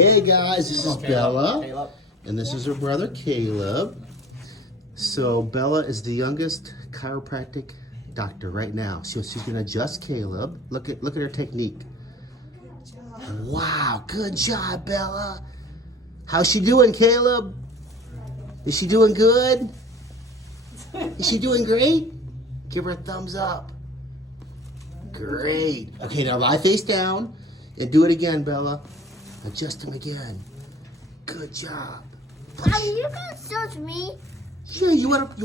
Okay, guys, this is Bella, Caleb. and this is her brother Caleb. So Bella is the youngest chiropractic doctor right now. She's gonna adjust Caleb. Look at her technique. Wow, good job, Bella. How's she doing, Caleb? Is she doing good? Is she doing great? Give her a thumbs up. Great. Okay, now lie face down and do it again, Bella. Adjust him again. Good job. Are you gonna search me? Yeah, you want to.